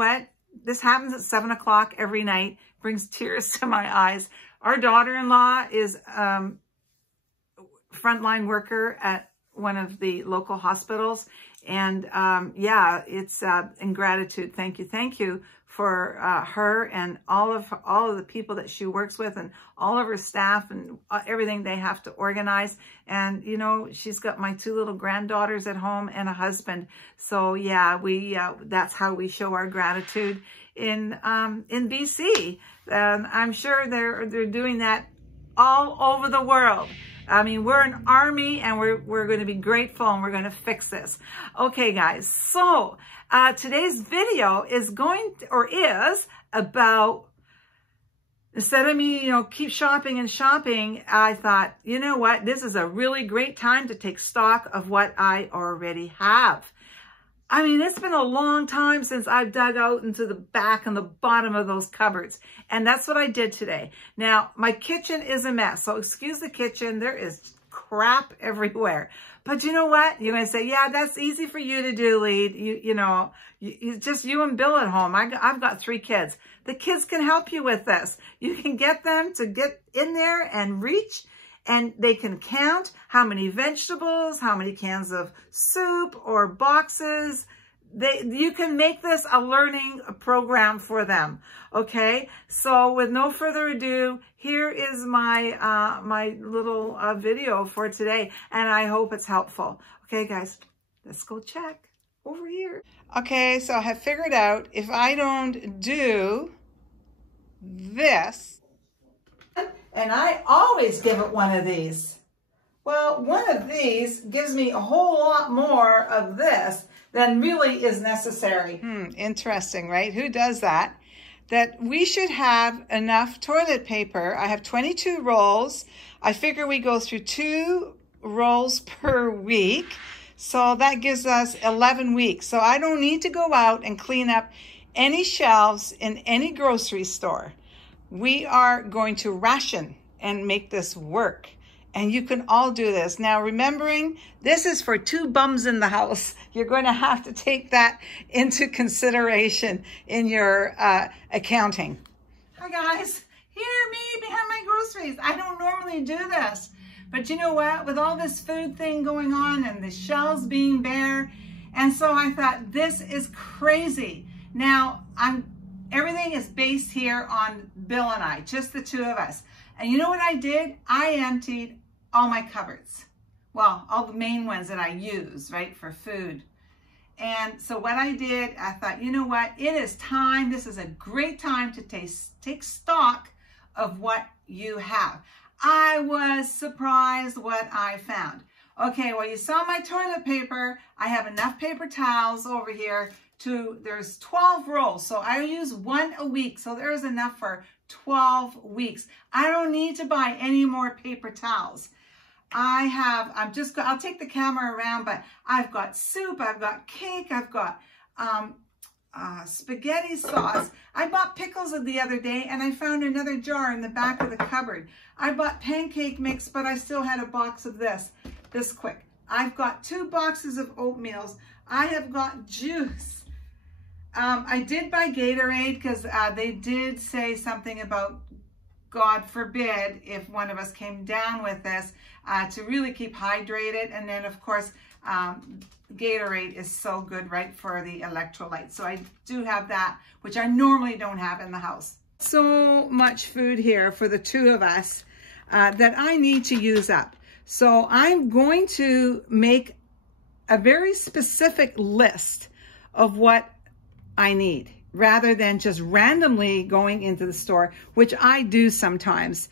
what? This happens at 7 o'clock every night, brings tears to my eyes. Our daughter-in-law is frontline worker at one of the local hospitals. And yeah, it's in gratitude. Thank you for her and all of the people that she works with and all of her staff and everything they have to organize. And, you know, she's got my 2 little granddaughters at home and a husband. So yeah, that's how we show our gratitude in BC. I'm sure they're doing that all over the world. I mean, we're an army and we're going to be grateful and we're going to fix this. Okay, guys. So today's video is about, instead of me, you know, keep shopping and shopping, I thought, you know what? This is a really great time to take stock of what I already have. I mean, it's been a long time since I've dug out into the back and the bottom of those cupboards. And that's what I did today. Now, my kitchen is a mess. So excuse the kitchen. There is crap everywhere. But you know what? You're going to say, yeah, that's easy for you to do, Lead. You know, just you and Bill at home. I've got 3 kids. The kids can help you with this. You can get them to get in there and reach. And they can count how many vegetables, how many cans of soup or boxes. You can make this a learning program for them. Okay, so with no further ado, here is my my little video for today, and I hope it's helpful. Okay, guys, let's go check over here. Okay, so I have figured out if I don't do this. And I always give it one of these. Well, one of these gives me a whole lot more of this than really is necessary. Interesting, right? Who does that? That we should have enough toilet paper. I have 22 rolls. I figure we go through 2 rolls per week. So that gives us 11 weeks. So I don't need to go out and clean up any shelves in any grocery store. We are going to ration and make this work. And you can all do this. Now, remembering, this is for 2 bums in the house. You're going to have to take that into consideration in your accounting. Hi, guys. Hear me behind my groceries. I don't normally do this. But you know what? With all this food thing going on and the shelves being bare, and so I thought, this is crazy. Now, everything is based here on Bill and I, just the 2 of us. And you know what I did? I emptied all my cupboards. Well, all the main ones that I use, right, for food. And so what I did, I thought, you know what? It is time. This is a great time to take stock of what you have. I was surprised what I found. Okay, well, you saw my toilet paper. I have enough paper towels over here. There's 12 rolls, so I use 1 a week, so there's enough for 12 weeks. I don't need to buy any more paper towels. I'll take the camera around, but I've got soup, I've got cake, I've got spaghetti sauce. I bought pickles the other day, and I found another jar in the back of the cupboard. I bought pancake mix, but I still had a box of this quick. I've got 2 boxes of oatmeals. I have got juice. I did buy Gatorade because they did say something about, God forbid, if one of us came down with this, to really keep hydrated. And then, of course, Gatorade is so good, right, for the electrolytes. So I do have that, which I normally don't have in the house. So much food here for the 2 of us that I need to use up. So I'm going to make a very specific list of what I need, rather than just randomly going into the store, which I do sometimes.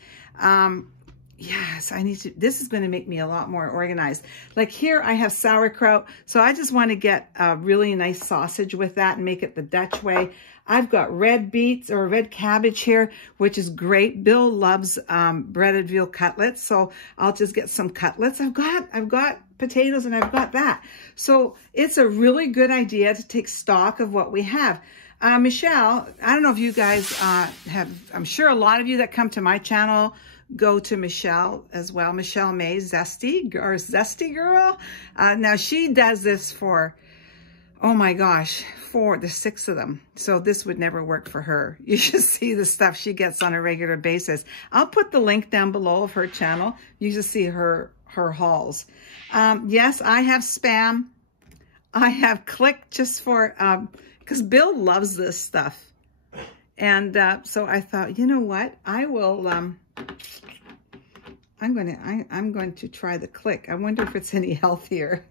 Yes, I need to, this is going to make me a lot more organized. Like here I have sauerkraut, so I just want to get a really nice sausage with that and make it the Dutch way. I've got red beets or red cabbage here, which is great. Bill loves breaded veal cutlets, so I'll just get some cutlets. I've got potatoes and I've got that. So it's a really good idea to take stock of what we have. Michelle, I don't know if you guys I'm sure a lot of you that come to my channel go to Michelle as well. Michelle May, Zesty Girl. Now she does this for, Oh my gosh, there's 6 of them. So this would never work for her. You should see the stuff she gets on a regular basis. I'll put the link down below of her channel. You should see her hauls. Yes, I have spam. I have click just for, because Bill loves this stuff. And so I thought, you know what? I will, I'm going to try the click. I wonder if it's any healthier.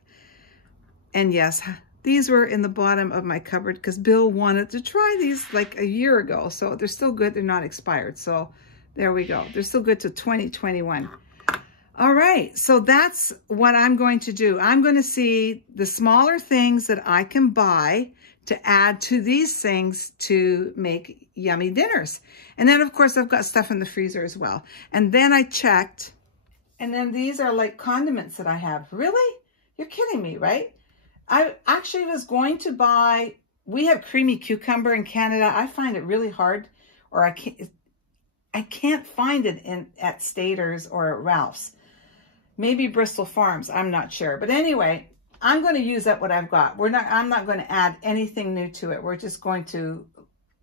And yes, these were in the bottom of my cupboard because Bill wanted to try these like a year ago. So they're still good. They're not expired. So there we go. They're still good to 2021. All right. So that's what I'm going to do. I'm going to see the smaller things that I can buy to add to these things to make yummy dinners. And then of course I've got stuff in the freezer as well. And then I checked, and then these are like condiments that I have. Really? You're kidding me, right? I actually was going to buy, we have creamy cucumber in Canada. I find it really hard, or I can't find it at Staters or at Ralph's. Maybe Bristol Farms, I'm not sure. But anyway, I'm going to use up what I've got. I'm not going to add anything new to it. We're just going to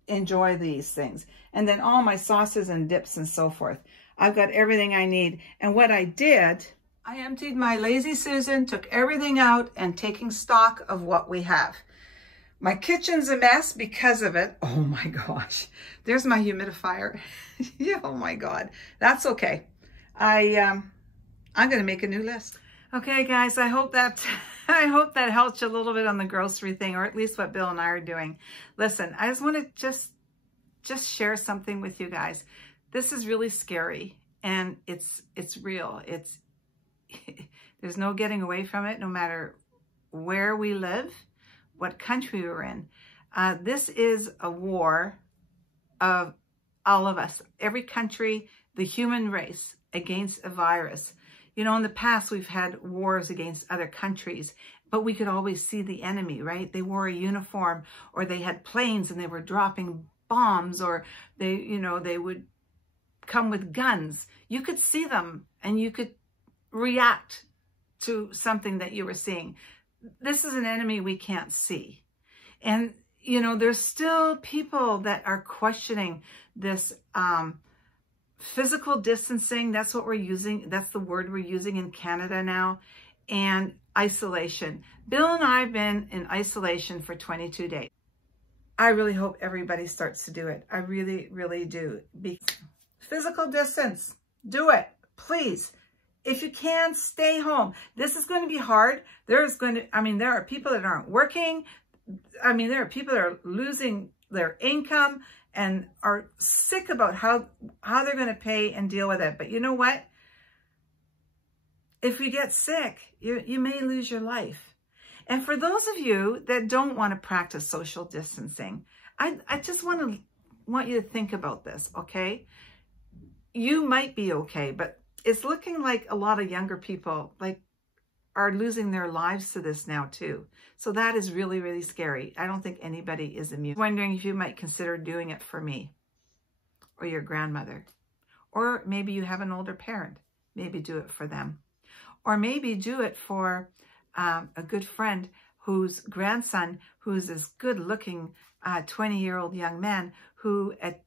enjoy these things. And then all my sauces and dips and so forth. I've got everything I need. And what I did, I emptied my Lazy Susan, took everything out, and taking stock of what we have. My kitchen's a mess because of it. Oh my gosh. There's my humidifier. Yeah, oh my God. That's okay. I'm going to make a new list. Okay, guys, I hope that helped you a little bit on the grocery thing, or at least what Bill and I are doing. Listen, I just want to just share something with you guys. This is really scary, and it's real. There's no getting away from it, no matter where we live, what country we're in. This is a war of all of us, every country, the human race against a virus. You know, in the past, we've had wars against other countries, but we could always see the enemy, right? They wore a uniform, or they had planes and they were dropping bombs, or they would come with guns. You could see them and you could react to something that you were seeing. This is an enemy we can't see. And, you know, there's still people that are questioning this physical distancing. That's what we're using. That's the word we're using in Canada now. And isolation. Bill and I have been in isolation for 22 days. I really hope everybody starts to do it. I really, really do. Physical distance. Do it, please. If you can, stay home. This is going to be hard. There are people that aren't working. There are people that are losing their income and are sick about how they're going to pay and deal with it. But you know what? If you get sick, you may lose your life. And for those of you that don't want to practice social distancing, I just want you to think about this, okay? You might be okay, but it's looking like a lot of younger people are losing their lives to this now too. So that is really, really scary. I don't think anybody is immune. Wondering if you might consider doing it for me or your grandmother, or maybe you have an older parent. Maybe do it for them, or maybe do it for a good friend whose grandson, who's this good-looking 20-year-old young man who at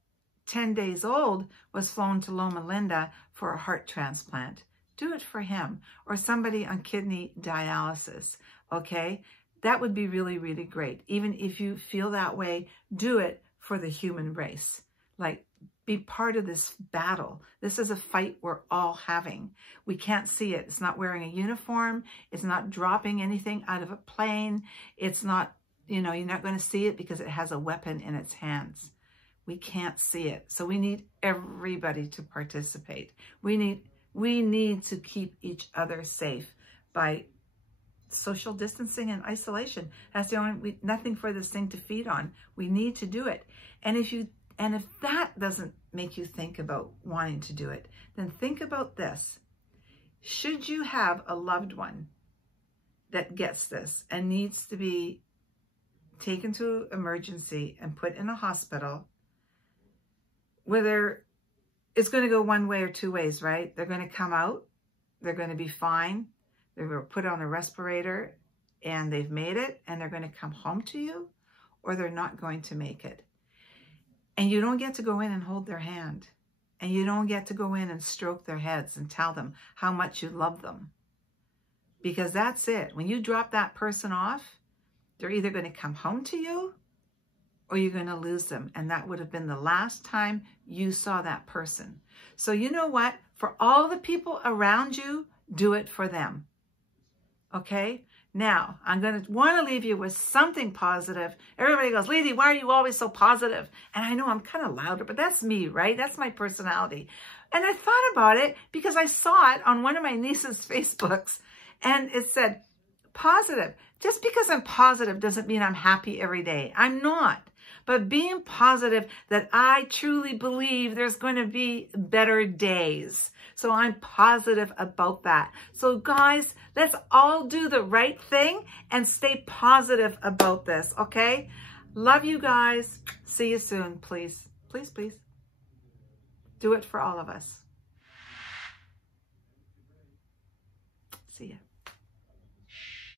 10 days old was flown to Loma Linda for a heart transplant. Do it for him, or somebody on kidney dialysis, okay? That would be really, really great. Even if you feel that way, do it for the human race. Like, be part of this battle. This is a fight we're all having. We can't see it. It's not wearing a uniform. It's not dropping anything out of a plane. It's not, you're not going to see it because it has a weapon in its hands. We can't see it. So we need everybody to participate. We need to keep each other safe by social distancing and isolation. That's the only, nothing for this thing to feed on. We need to do it. And if that doesn't make you think about wanting to do it, then think about this. Should you have a loved one that gets this and needs to be taken to emergency and put in a hospital, whether it's going to go one way or two ways, right? They're going to come out. They're going to be fine. They're going to put on a respirator and they've made it and they're going to come home to you, or they're not going to make it. And you don't get to go in and hold their hand. And you don't get to go in and stroke their heads and tell them how much you love them. Because that's it. When you drop that person off, they're either going to come home to you or you're going to lose them. And that would have been the last time you saw that person. So you know what? For all the people around you, do it for them. Okay? Now, I'm going to want to leave you with something positive. Everybody goes, Lady, why are you always so positive? And I know I'm kind of louder, but that's me, right? That's my personality. And I thought about it because I saw it on one of my niece's Facebooks, and it said, positive. Just because I'm positive doesn't mean I'm happy every day. I'm not. But being positive that I truly believe there's going to be better days. So I'm positive about that. So guys, let's all do the right thing and stay positive about this, okay? Love you guys. See you soon, please. Please, please. Do it for all of us. See ya.